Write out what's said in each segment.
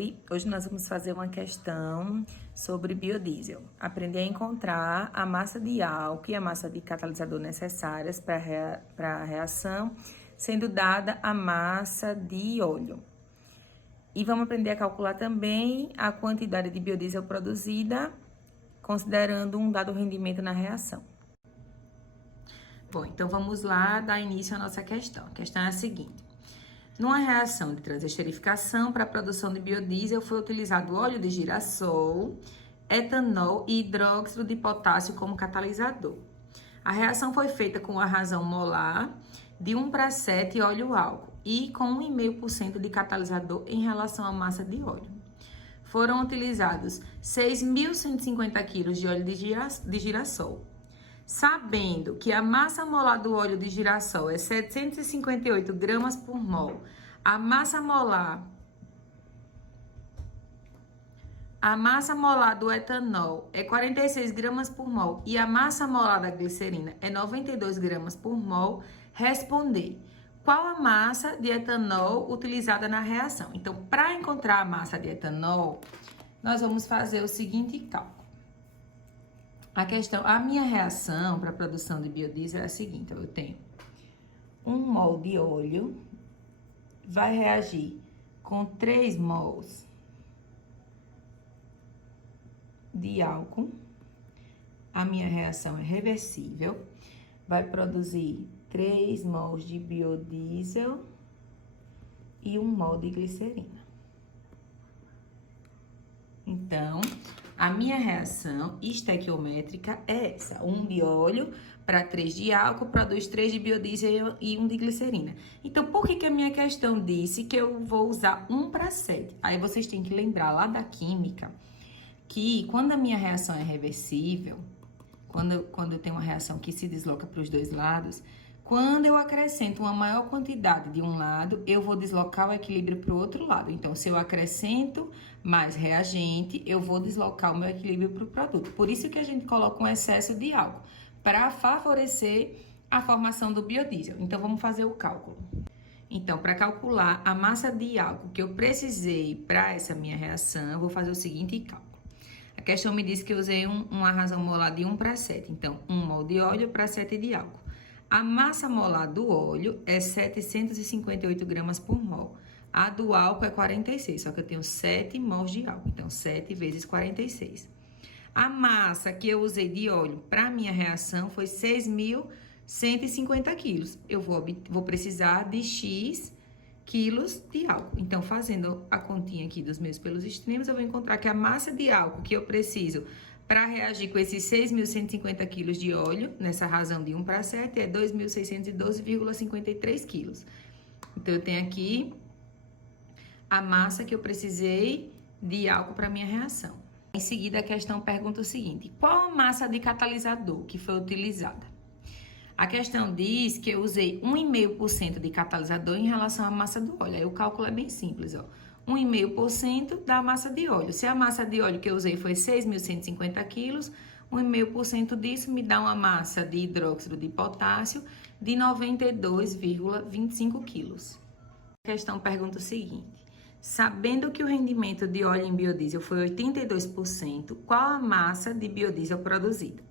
Oi, hoje nós vamos fazer uma questão sobre biodiesel. Aprender a encontrar a massa de álcool e a massa de catalisador necessárias para a reação, sendo dada a massa de óleo. E vamos aprender a calcular também a quantidade de biodiesel produzida, considerando um dado rendimento na reação. Bom, então vamos lá dar início à nossa questão. A questão é a seguinte. Numa reação de transesterificação para a produção de biodiesel, foi utilizado óleo de girassol, etanol e hidróxido de potássio como catalisador. A reação foi feita com a razão molar de 1:7 óleo-álcool e com 1,5% de catalisador em relação à massa de óleo. Foram utilizados 6.150 kg de óleo de girassol. Sabendo que a massa molar do óleo de girassol é 758 gramas por mol, a massa molar do etanol é 46 gramas por mol e a massa molar da glicerina é 92 gramas por mol, responder qual a massa de etanol utilizada na reação. Então, para encontrar a massa de etanol, nós vamos fazer o seguinte cálculo. A minha reação para a produção de biodiesel é a seguinte, eu tenho 1 mol de óleo, vai reagir com 3 mols de álcool, a minha reação é reversível, vai produzir 3 mols de biodiesel e 1 mol de glicerina. Então, a minha reação estequiométrica é essa. 1 de óleo para 3 de álcool, produz 3 de biodiesel e 1 de glicerina. Então, por que a minha questão disse que eu vou usar 1:7? Aí vocês têm que lembrar lá da química que quando a minha reação é reversível, quando eu tenho uma reação que se desloca para os dois lados, quando eu acrescento uma maior quantidade de um lado, eu vou deslocar o equilíbrio para o outro lado. Então, se eu acrescento mais reagente, eu vou deslocar o meu equilíbrio para o produto. Por isso que a gente coloca um excesso de álcool, para favorecer a formação do biodiesel. Então, vamos fazer o cálculo. Então, para calcular a massa de álcool que eu precisei para essa minha reação, eu vou fazer o seguinte cálculo. A questão me disse que eu usei uma razão molar de 1:7. Então, 1 mol de óleo para 7 de álcool. A massa molar do óleo é 758 gramas por mol. A do álcool é 46, só que eu tenho 7 mols de álcool. Então, 7 vezes 46. A massa que eu usei de óleo para minha reação foi 6.150 quilos. Eu vou precisar de X quilos de álcool. Então, fazendo a continha aqui dos meus pelos extremos, eu vou encontrar que a massa de álcool que eu preciso para reagir com esses 6.150 quilos de óleo, nessa razão de 1:7, é 2.612,53 quilos. Então, eu tenho aqui a massa que eu precisei de álcool para minha reação. Em seguida, a questão pergunta o seguinte: qual a massa de catalisador que foi utilizada? A questão diz que eu usei 1,5% de catalisador em relação à massa do óleo. Aí o cálculo é bem simples, ó. 1,5% da massa de óleo. Se a massa de óleo que eu usei foi 6.150 quilos, 1,5% disso me dá uma massa de hidróxido de potássio de 92,25 quilos. A questão pergunta o seguinte: sabendo que o rendimento de óleo em biodiesel foi 82%, qual a massa de biodiesel produzida?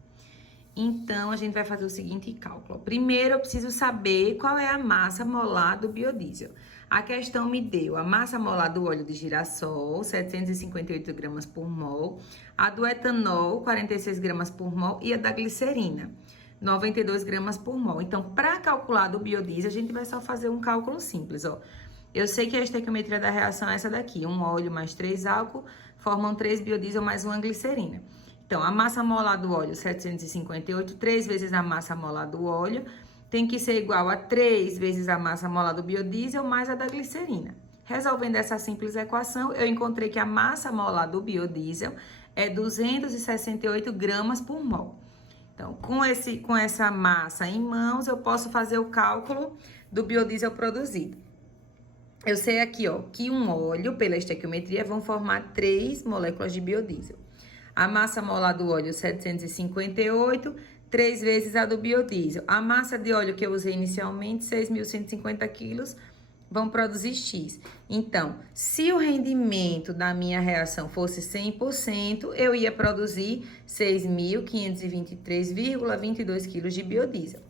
Então, a gente vai fazer o seguinte cálculo. Primeiro, eu preciso saber qual é a massa molar do biodiesel. A questão me deu a massa molar do óleo de girassol, 758 gramas por mol, a do etanol, 46 gramas por mol, e a da glicerina, 92 gramas por mol. Então, para calcular do biodiesel, a gente vai só fazer um cálculo simples, ó. Eu sei que a estequiometria da reação é essa daqui, 1 óleo mais 3 álcool, formam 3 biodiesel mais 1 glicerina. Então, a massa molar do óleo, 758, 3 vezes a massa molar do óleo, tem que ser igual a 3 vezes a massa molar do biodiesel mais a da glicerina. Resolvendo essa simples equação, eu encontrei que a massa molar do biodiesel é 268 gramas por mol. Então, com essa massa em mãos, eu posso fazer o cálculo do biodiesel produzido. Eu sei aqui, ó, que um óleo, pela estequiometria, vão formar 3 moléculas de biodiesel. A massa molar do óleo, 758, 3 vezes a do biodiesel. A massa de óleo que eu usei inicialmente, 6.150 quilos, vão produzir X. Então, se o rendimento da minha reação fosse 100%, eu ia produzir 6.523,22 kg de biodiesel.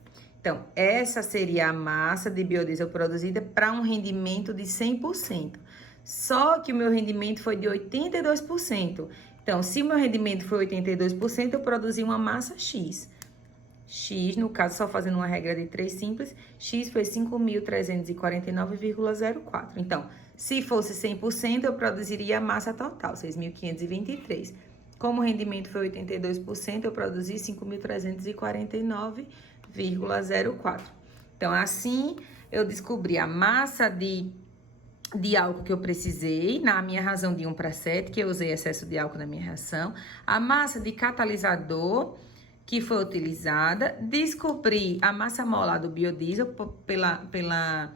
Então, essa seria a massa de biodiesel produzida para um rendimento de 100%. Só que o meu rendimento foi de 82%. Então, se o meu rendimento foi 82%, eu produzi uma massa X. X, no caso, só fazendo uma regra de 3 simples, X foi 5.349,04. Então, se fosse 100%, eu produziria a massa total, 6.523. Como o rendimento foi 82%, eu produzi 5.349,04. Então, assim, eu descobri a massa de álcool que eu precisei, na minha razão de 1:7, que eu usei excesso de álcool na minha reação, a massa de catalisador que foi utilizada, descobri a massa molar do biodiesel pela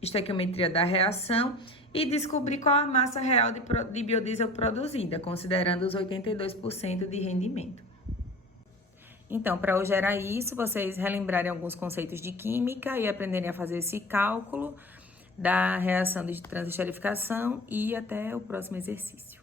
estequiometria da reação e descobri qual a massa real de biodiesel produzida, considerando os 82% de rendimento. Então, para hoje era isso, vocês relembrarem alguns conceitos de química e aprenderem a fazer esse cálculo da reação de transesterificação e até o próximo exercício.